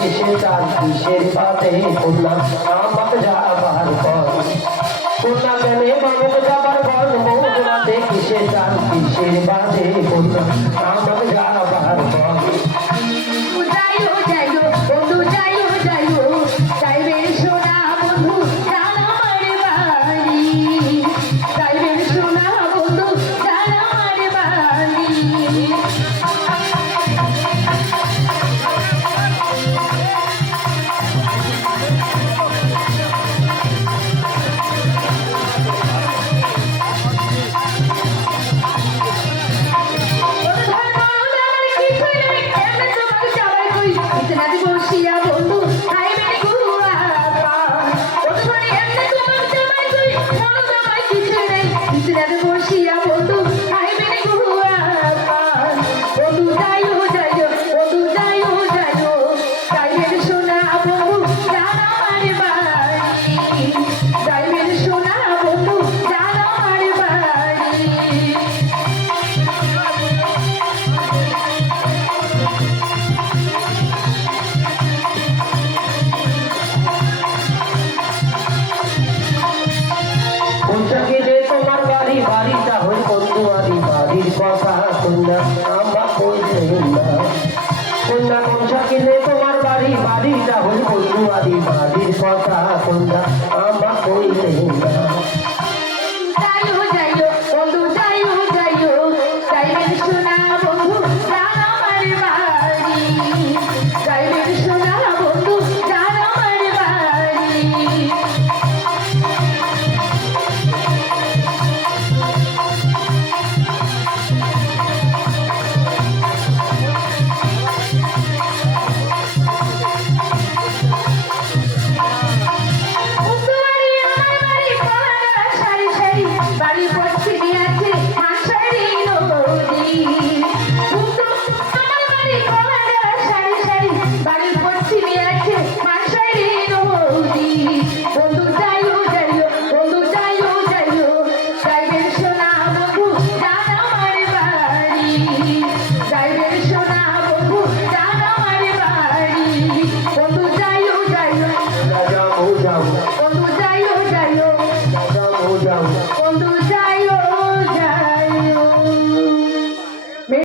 किसे चार किसे बातें ही पुन्ना आम बात जा बाहर पर पुन्ना कहने बाबू का बार बार मुँह बुलाते किसे चार किसे बातें ही पुन्ना आम बात जा কথা শুনলাম আমরা কইতে শুনলাম শুনলাম কোন সাকিলে তোমার বাড়ি, বাড়িটা হল বন্ধু বাড়ি বাড়ির কথা শুনলাম